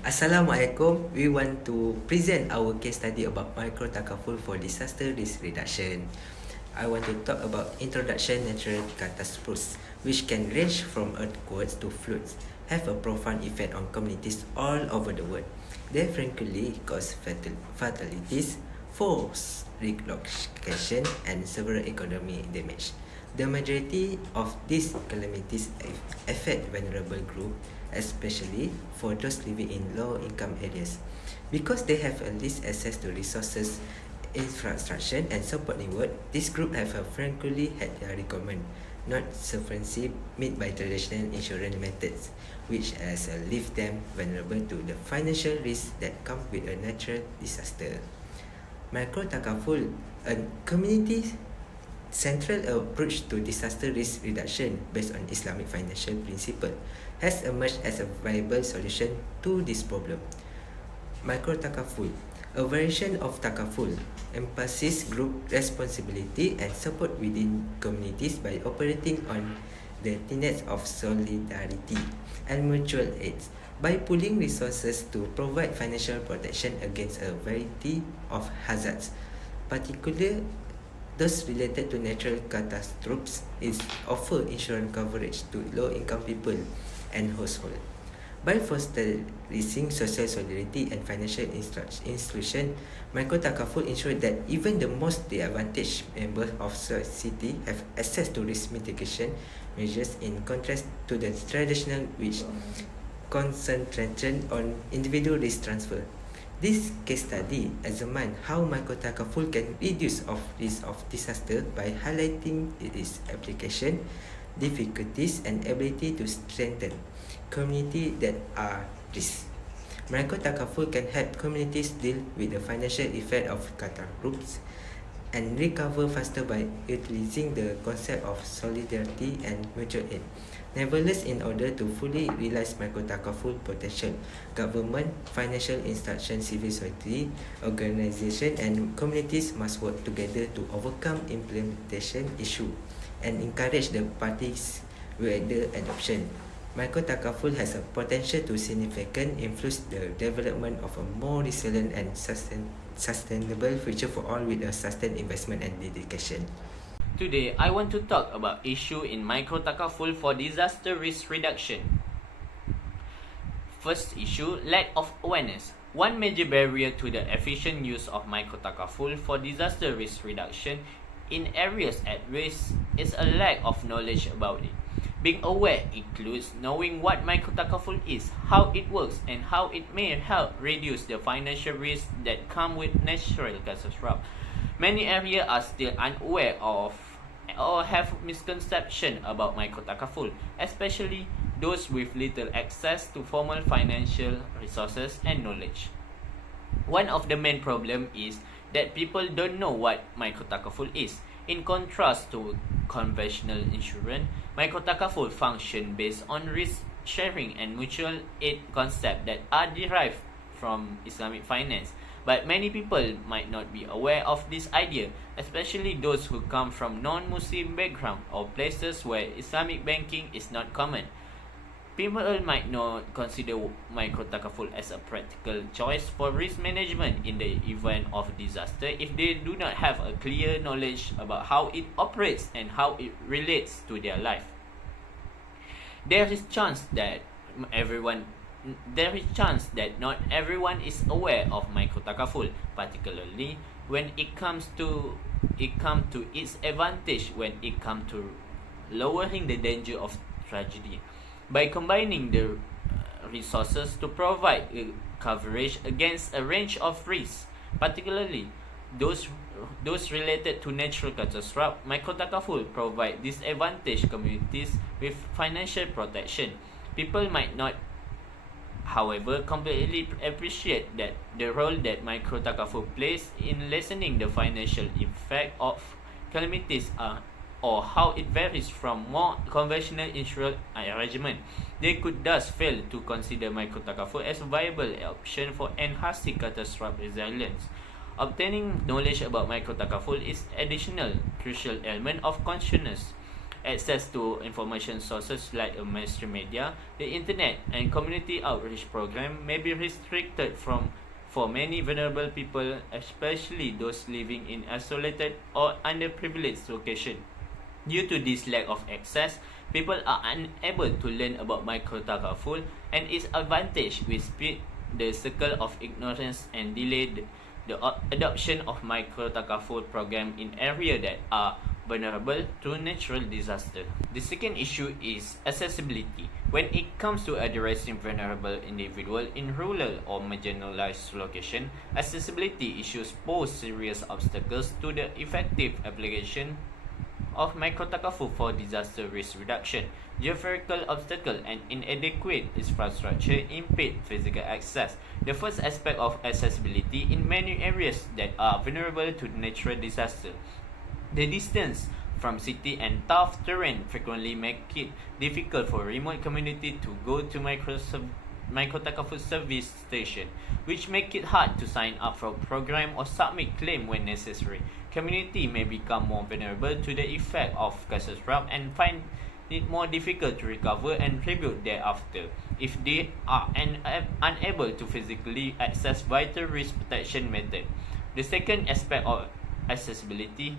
Assalamualaikum. We want to present our case study about Microtakaful for disaster risk reduction. I want to talk about introduction natural catastrophes, which can range from earthquakes to floods, have a profound effect on communities all over the world. They frequently cause fatalities, forced relocation, and several economic damage. The majority of these calamities affect vulnerable groups, especially for those living in low-income areas. Because they have least access to resources, infrastructure, and support network, this group have frequently had their recommend not sufficiency met by traditional insurance methods, which has leave them vulnerable to the financial risks that come with a natural disaster. Microtakaful, a community central approach to disaster risk reduction based on Islamic financial principle, has emerged as a viable solution to this problem. Microtakaful, a variation of takaful, emphasizes group responsibility and support within communities by operating on the tenets of solidarity and mutual aid. By pooling resources to provide financial protection against a variety of hazards, particularly those related to natural catastrophes, is offer insurance coverage to low-income people and households. By fostering social solidarity and financial inclusion, Microtakaful ensure that even the most disadvantaged members of society have access to risk mitigation measures in contrast to the traditional which concentration on individual risk transfer. This case study examines how Microtakaful can reduce risk of disaster by highlighting its application, difficulties, and ability to strengthen communities that are risk. Microtakaful can help communities deal with the financial effect of catastrophes and recover faster by utilizing the concept of solidarity and mutual aid. Nevertheless, in order to fully realize Microtakaful potential, government, financial institutions, civil society, organizations, and communities must work together to overcome implementation issue and encourage the parties wider adoption. Microtakaful has a potential to significantly influence the development of a more resilient and sustainable future for all with a sustained investment and dedication. Today, I want to talk about issue in Microtakaful for disaster risk reduction. First issue, lack of awareness. One major barrier to the efficient use of Microtakaful for disaster risk reduction in areas at risk is a lack of knowledge about it. Being aware includes knowing what Microtakaful is, how it works, and how it may help reduce the financial risks that come with natural catastrophes. Many areas are still unaware of or have misconception about Microtakaful, especially those with little access to formal financial resources and knowledge. One of the main problems is that people don't know what Microtakaful is. In contrast to conventional insurance, Microtakaful function based on risk sharing and mutual aid concepts that are derived from Islamic finance. But many people might not be aware of this idea, especially those who come from non-Muslim background or places where Islamic banking is not common. People might not consider Microtakaful as a practical choice for risk management in the event of disaster if they do not have a clear knowledge about how it operates and how it relates to their life. There is chance that not everyone is aware of Microtakaful, particularly when it comes to its advantage when it comes to lowering the danger of tragedy. By combining the resources to provide coverage against a range of risks, particularly those related to natural catastrophe, Microtakaful provide disadvantaged communities with financial protection. People might not, however, completely appreciate that the role that Microtakaful plays in lessening the financial effect of calamities or how it varies from more conventional insurance arrangement. They could thus fail to consider Microtakaful as a viable option for enhancing catastrophe resilience. Obtaining knowledge about Microtakaful is additional crucial element of consciousness. Access to information sources like mainstream media, the internet, and community outreach program may be restricted for many vulnerable people, especially those living in isolated or underprivileged locations. Due to this lack of access, people are unable to learn about Microtakaful and its advantage, which speed the circle of ignorance and delay the adoption of Microtakaful program in areas that are vulnerable to natural disaster. The second issue is accessibility. When it comes to addressing vulnerable individuals in rural or marginalized locations, accessibility issues pose serious obstacles to the effective application of Microtakaful for disaster risk reduction. Geographical obstacles and inadequate infrastructure impede physical access. The first aspect of accessibility in many areas that are vulnerable to natural disaster. The distance from city and tough terrain frequently make it difficult for remote community to go to Microtakaful service station, which make it hard to sign up for a program or submit claim when necessary. Community may become more vulnerable to the effect of catastrophe and find it more difficult to recover and rebuild thereafter if they are unable to physically access vital risk protection method. The second aspect of accessibility,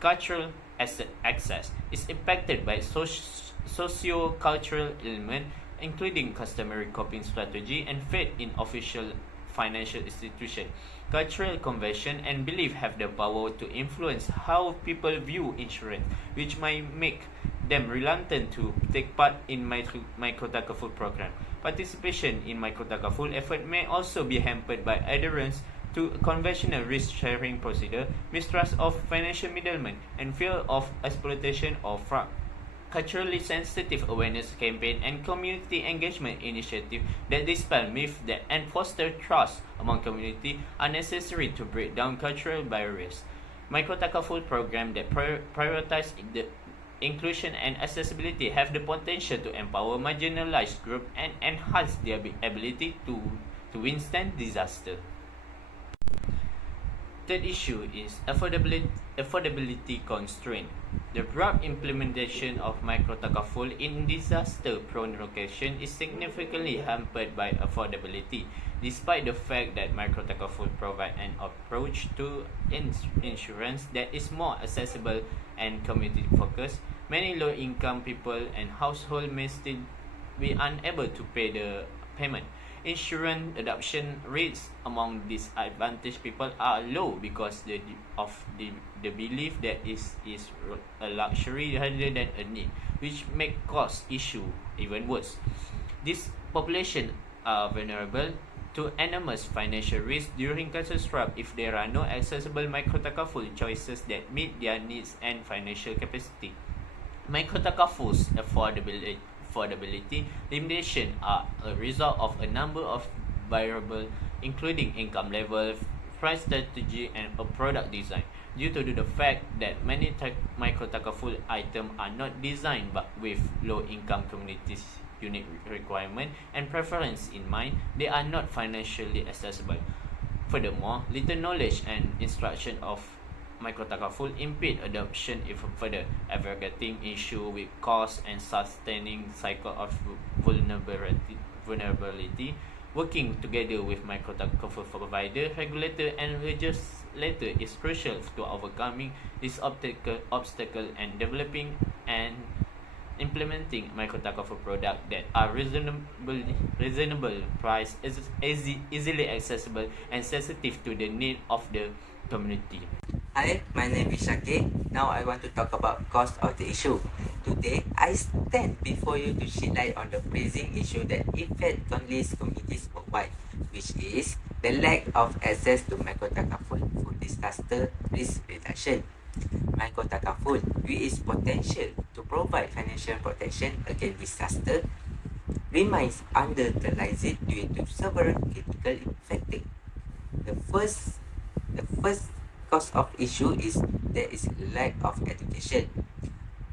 cultural access, is impacted by socio-cultural elements including customary coping strategy and faith in official financial institutions. Cultural convention and belief have the power to influence how people view insurance, which might make them reluctant to take part in Microtakaful program. Participation in Microtakaful effort may also be hampered by adherence to conventional risk-sharing procedure, mistrust of financial middlemen, and fear of exploitation or fraud. Culturally sensitive awareness campaign and community engagement initiative that dispel myths that and foster trust among community are necessary to break down cultural barriers. Microtakaful program that prioritize the inclusion and accessibility have the potential to empower marginalized groups and enhance their ability to withstand disaster. Third issue is affordability constraint. The broad implementation of Microtakaful in disaster-prone locations is significantly hampered by affordability, despite the fact that Microtakaful provide an approach to insurance that is more accessible and community-focused. Many low-income people and households may still be unable to pay the payment. Insurance adoption rates among disadvantaged people are low because of the belief that is a luxury rather than a need, which make cost issue even worse. This population are vulnerable to enormous financial risk during catastrophe if there are no accessible Microtakaful choices that meet their needs and financial capacity. Microtakaful's affordability limitations are a result of a number of variables including income level, price strategy, and a product design. Due to the fact that many Microtakaful items are not designed but with low-income communities' unique requirement and preference in mind, they are not financially accessible. Furthermore, little knowledge and instruction of Microtakaful impede adoption even further, aggravating issue with cost and sustaining cycle of vulnerability. Working together with Microtakaful provider, regulator, and legislator is crucial to overcoming this obstacle and developing and implementing Microtakaful products that are reasonable price, easily accessible, and sensitive to the need of the community. Hi, my name is Shakir. Now I want to talk about cost of the issue. Today, I stand before you to shed light on the pressing issue that affects countless communities worldwide, which is the lack of access to Microtakaful for disaster risk reduction. Microtakaful, with its potential to provide financial protection against disaster, remains underutilized due to several critical factors. The first cause of issue is there is lack of education.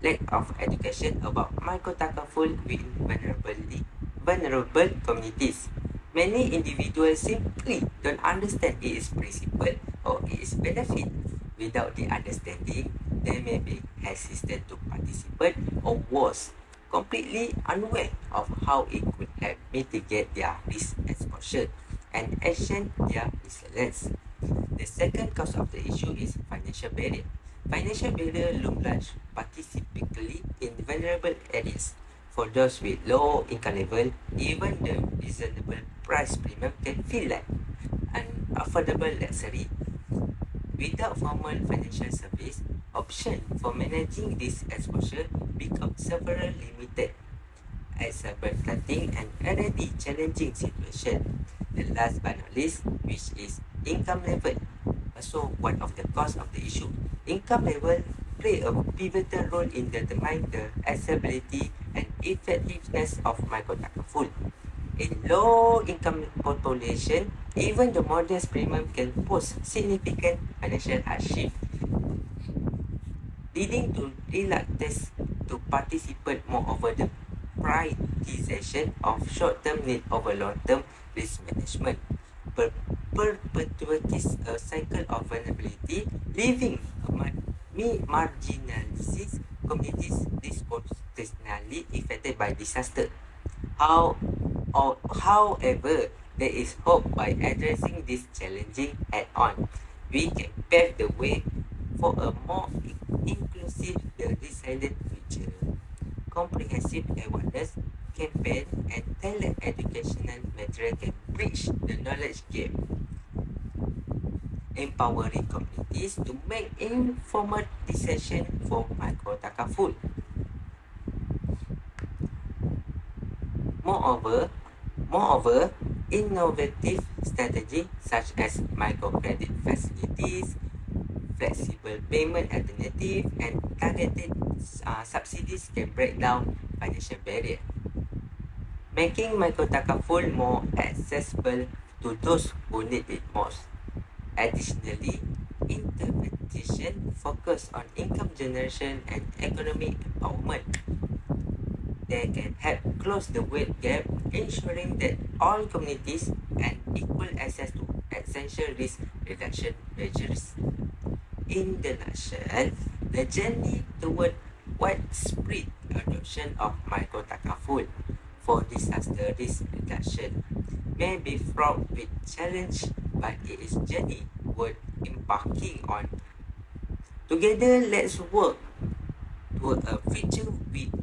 Lack of education about Microtakaful within vulnerable communities. Many individuals simply don't understand its principle or its benefit. Without the understanding, They may be hesitant to participate or worse, completely unaware of how it could help mitigate their risk exposure and action their resilience. The second cause of the issue is financial barrier. Financial barrier loom large, particularly in vulnerable areas. For those with low income level, even the reasonable price premium can feel like an affordable luxury. Without formal financial service, options for managing this exposure become several limited, exacerbating an already challenging situation. The last but not least, which is income level. Also, one of the cause of the issue. Income level play a pivotal role in determining the accessibility and effectiveness of microtakaful. In low-income population, even the modest premium can pose significant financial hardship, leading to reluctance to participate. Moreover, the prioritization of short-term need over long-term risk management perpetuates a cycle of vulnerability, leaving marginalized communities disproportionately affected by disaster. However, there is hope. By addressing this challenging head-on, we can pave the way for a more inclusive, resilient future. Comprehensive awareness campaign and tailored educational material can bridge the knowledge gap, empowering communities to make informed decisions for microtakaful. Moreover, innovative strategies such as microcredit facilities, flexible payment alternatives, and targeted subsidies can break down financial barriers, making microtakaful more accessible to those who need it most. Additionally, intervention focus on income generation and economic empowerment. They can help close the wealth gap, ensuring that all communities have equal access to essential risk reduction measures. In the nutshell, the journey toward widespread adoption of microtakaful for disaster risk reduction may be fraught with challenge, but it is a journey worth embarking on. Together, let's work toward a future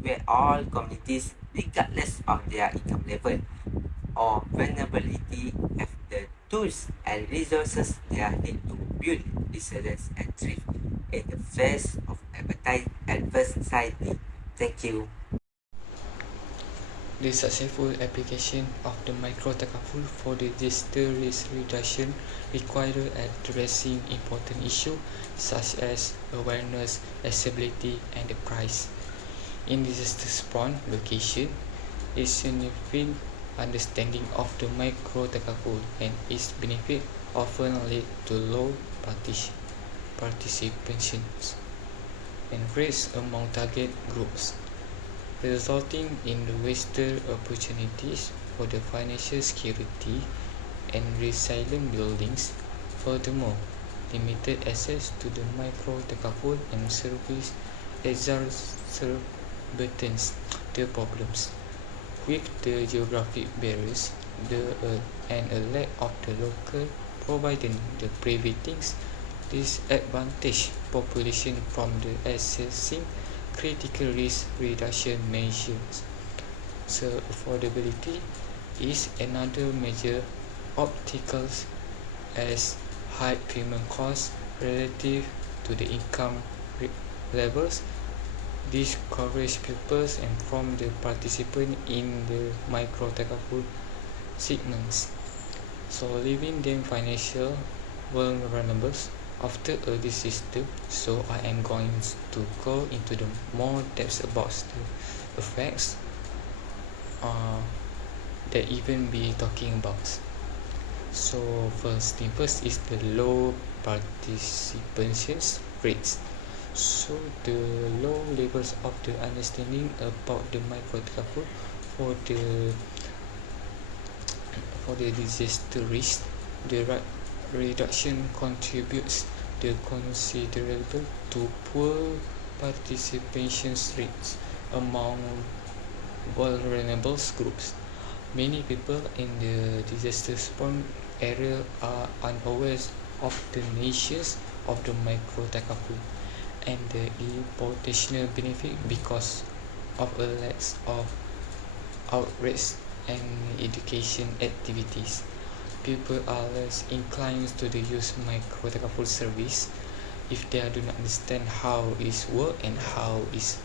where all communities, regardless of their income level or vulnerability, have the tools and resources they need to build resilience and thrive in the face of adversity. Thank you. The successful application of the microtakaful for disaster risk reduction requires addressing important issues such as awareness, accessibility, and the price. In disaster-prone location, a significant understanding of the microtakaful and its benefit often lead to low participation and risk among target groups, resulting in wasted opportunities for the financial security and resilient buildings. Furthermore, limited access to the microtakaful and service exacerbates the problems. With the geographic barriers and a lack of the local providing the preventing disadvantaged population from the accessing critical risk reduction measures. So affordability is another major obstacle as high premium costs relative to the income levels discourage pupils and from the participant in the microtakaful segments, so leaving them financial vulnerable after a disaster. So I am going to go into the more depth about the effects that even be talking about. So first is the low participation rates. So the low levels of the understanding about the microtakaful for the disaster risk, the reduction contributes the considerable to poor participation rates among vulnerable groups. Many people in the disaster-prone area are unaware of the natures of the microtakaful and the potential benefit because of a lack of outreach and education activities. People are less inclined to the use microtakaful service if they do not understand how it works and how it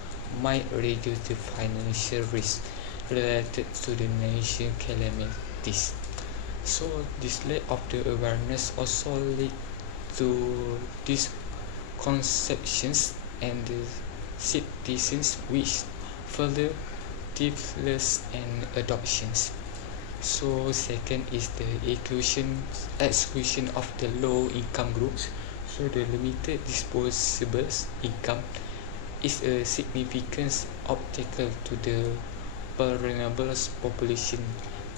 might reduce the financial risk related to the nation calamities. So this lack of the awareness also lead to these conceptions and the citizens which further development and adoptions. So second is the exclusion of the low income groups. So the limited disposable income is a significant obstacle to the vulnerable population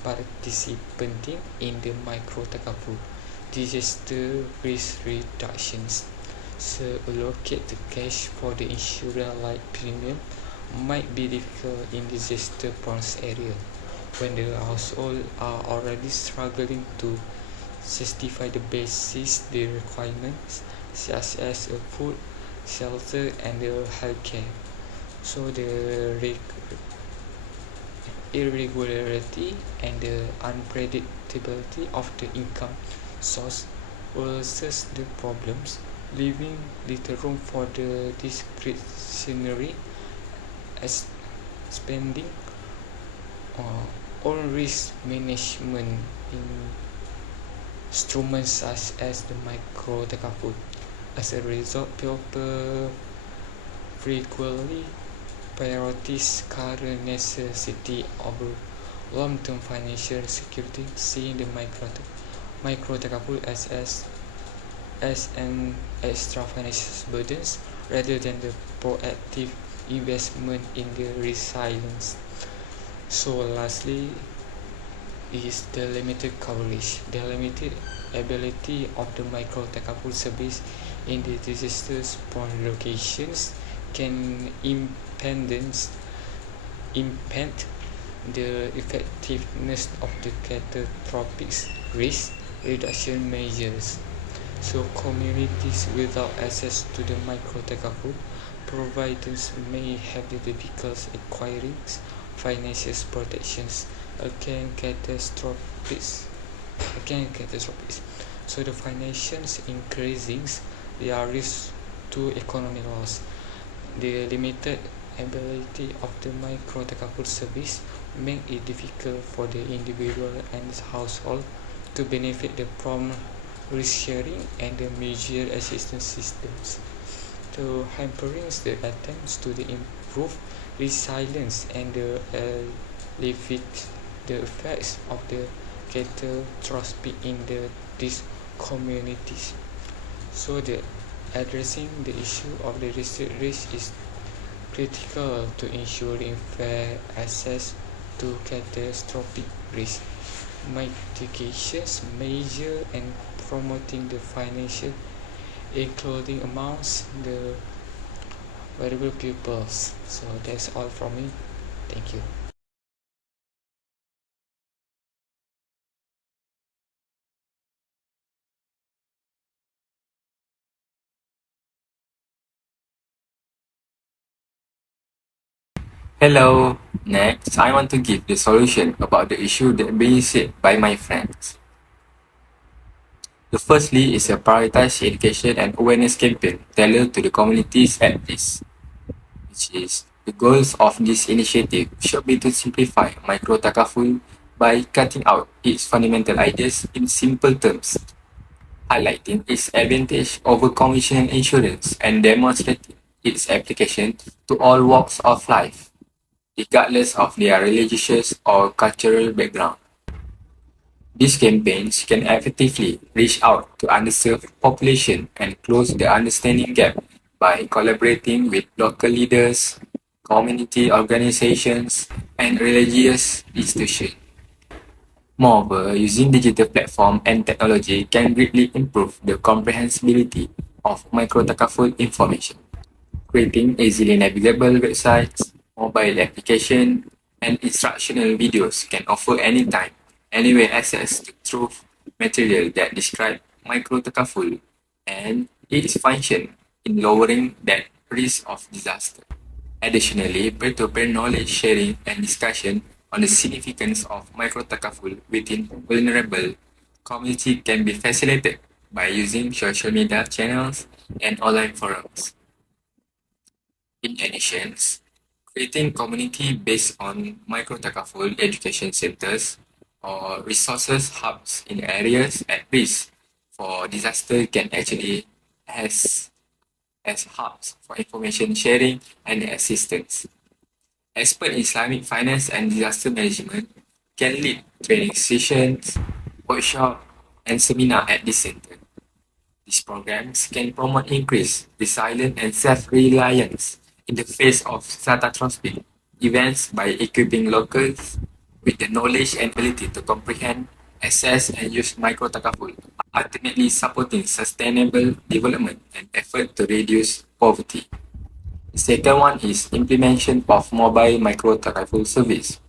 participating in the microtakaful disaster risk reductions. So allocate the cash for the insurance like premium might be difficult in disaster prone area when the household are already struggling to satisfy the basic the requirements such as food, shelter and the healthcare. So the irregularity and the unpredictability of the income source worsens the problems, leaving little room for the discretionary spending or risk management instruments such as the microtakaful. As a result, people frequently prioritize current necessity over long-term financial security, seeing the microtakaful as an extra financial burden rather than the proactive investment in the resilience. So lastly is the limited coverage. The limited ability of the microtakaful service in the disaster-prone locations can impede the effectiveness of the catastrophic risk reduction measures. So communities without access to the microtakaful providers may have the difficulty acquiring financial protections against catastrophes. So the financials increasing their risk to economic loss. The limited ability of the microtakaful service make it difficult for the individual and household to benefit from risk sharing and the mutual assistance systems. To hampering the attempts to improve resilience and alleviate the effects of the catastrophe in these communities. So the addressing the issue of the risk is critical to ensuring fair access to catastrophic risk mitigations measure and promoting the financial including amongst the vulnerable pupils. So that's all from me. Thank you. Hello. Next, I want to give the solution about the issue that being said by my friends. The firstly is a prioritized education and awareness campaign tailored to the communities at risk, which is the goals of this initiative should be to simplify microtakaful by cutting out its fundamental ideas in simple terms, highlighting its advantage over conventional insurance and demonstrating its application to all walks of life, regardless of their religious or cultural background. These campaigns can effectively reach out to underserved population and close the understanding gap by collaborating with local leaders, community organizations, and religious institutions. Moreover, using digital platform and technology can greatly improve the comprehensibility of Microtakaful information, creating easily navigable websites, mobile application, and instructional videos can offer anytime, anywhere access to truth material that describe Microtakaful and its function in lowering that risk of disaster. Additionally, peer-to-peer knowledge sharing and discussion on the significance of microtakaful within vulnerable community can be facilitated by using social media channels and online forums. In addition, creating community based on microtakaful education centers or resources hubs in areas at risk for disaster can actually has as hubs for information sharing and assistance. Expert in Islamic finance and disaster management can lead training sessions, workshops, and seminars at this center. These programs can promote increased resilience and self-reliance in the face of catastrophic events by equipping locals with the knowledge and ability to comprehend, assess, and use microtakaful, ultimately supporting sustainable development and effort to reduce poverty. The second one is implementation of mobile micro-takaful service.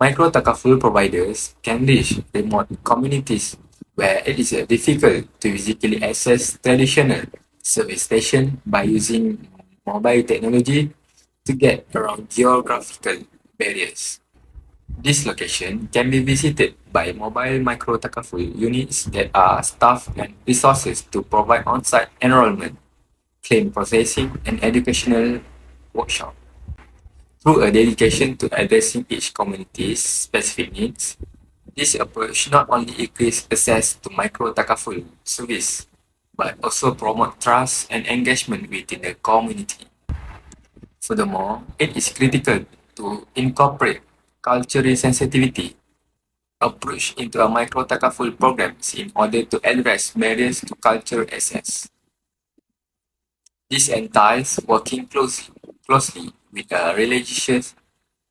Micro-takaful providers can reach remote communities where it is difficult to physically access traditional service stations by using mobile technology to get around geographical barriers. This location can be visited by mobile micro-takaful units that are staffed and resources to provide on-site enrollment, claim processing, and educational workshop. Through a dedication to addressing each community's specific needs, this approach not only increases access to micro-takaful service, but also promote trust and engagement within the community. Furthermore, it is critical to incorporate cultural sensitivity approach into a micro-takaful programs in order to address barriers to cultural access. This entails working closely with religious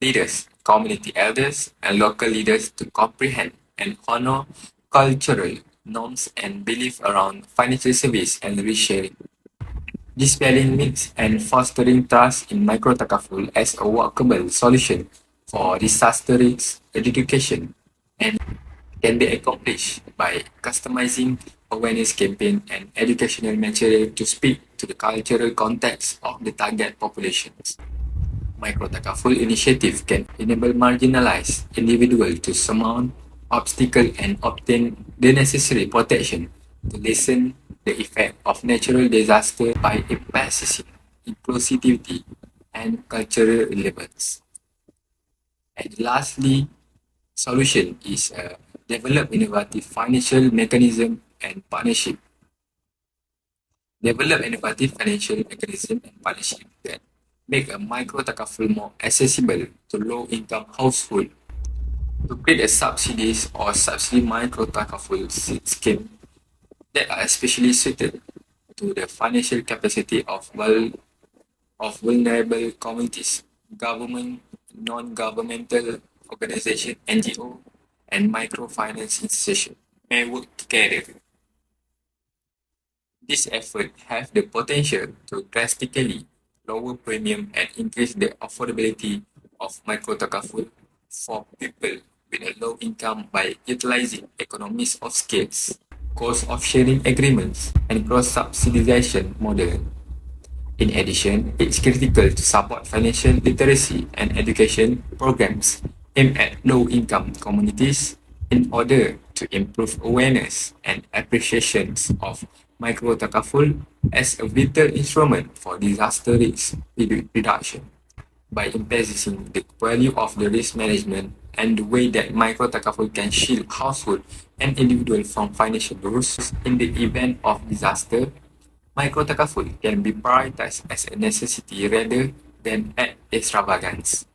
leaders, community elders, and local leaders to comprehend and honor cultural norms and beliefs around financial service and risk-sharing. Dispelling myths and fostering trust in microtakaful as a workable solution for disaster risk education and can be accomplished by customizing awareness campaign and educational material to speak to the cultural context of the target populations. Microtakaful initiative can enable marginalized individuals to surmount obstacles and obtain the necessary protection to lessen the effect of natural disaster by emphasizing inclusivity and cultural relevance. And lastly, solution is develop innovative financial mechanism and partnership. Develop innovative financial mechanism and partnership that make a micro takaful more accessible to low-income households. To create a subsidies or subsidy micro takaful scheme that are especially suited to the financial capacity of vulnerable communities, government, non-governmental organization, NGO, and microfinance institution may work together. This effort has the potential to drastically lower premium and increase the affordability of microtakaful for people with a low income by utilizing economies of scales, cost of sharing agreements, and cross-subsidization model. In addition, it's critical to support financial literacy and education programs aimed at low-income communities in order to improve awareness and appreciation of microtakaful as a vital instrument for disaster risk reduction. By emphasizing the value of the risk management and the way that microtakaful can shield household and individual from financial risks in the event of disaster, microtakaful can be prioritized as a necessity rather than an extravagance.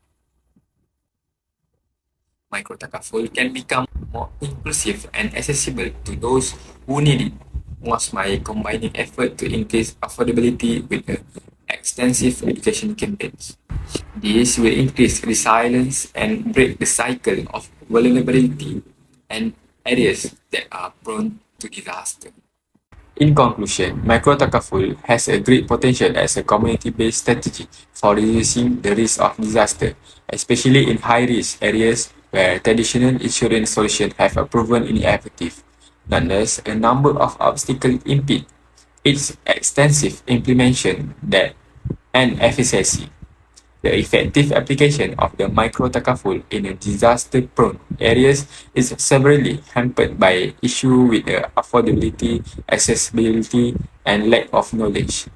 Microtakaful can become more inclusive and accessible to those who need it most by combining effort to increase affordability with extensive education campaigns. This will increase resilience and break the cycle of vulnerability and areas that are prone to disaster. In conclusion, Microtakaful has a great potential as a community-based strategy for reducing the risk of disaster, especially in high-risk areas where traditional insurance solutions have proven ineffective. Nonetheless, a number of obstacles impede its extensive implementation and efficiency. The effective application of the micro-takaful in a disaster-prone areas is severely hampered by issues with the affordability, accessibility, and lack of knowledge.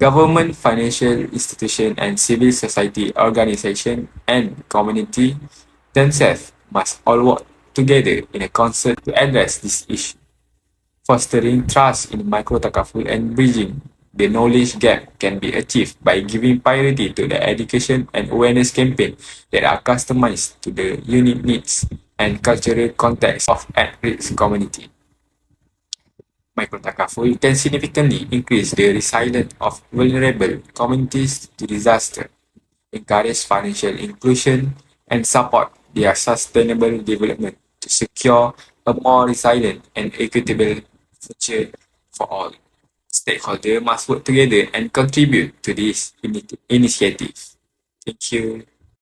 Government, financial institutions, and civil society organizations and community themselves must all work together in a concert to address this issue. Fostering trust in micro-takaful and bridging the knowledge gap can be achieved by giving priority to the education and awareness campaign that are customized to the unique needs and cultural context of at-risk community. Micro-takaful can significantly increase the resilience of vulnerable communities to disaster, encourage financial inclusion, and support their sustainable development to secure a more resilient and equitable future for all. Stakeholders must work together and contribute to this initiative. Thank you.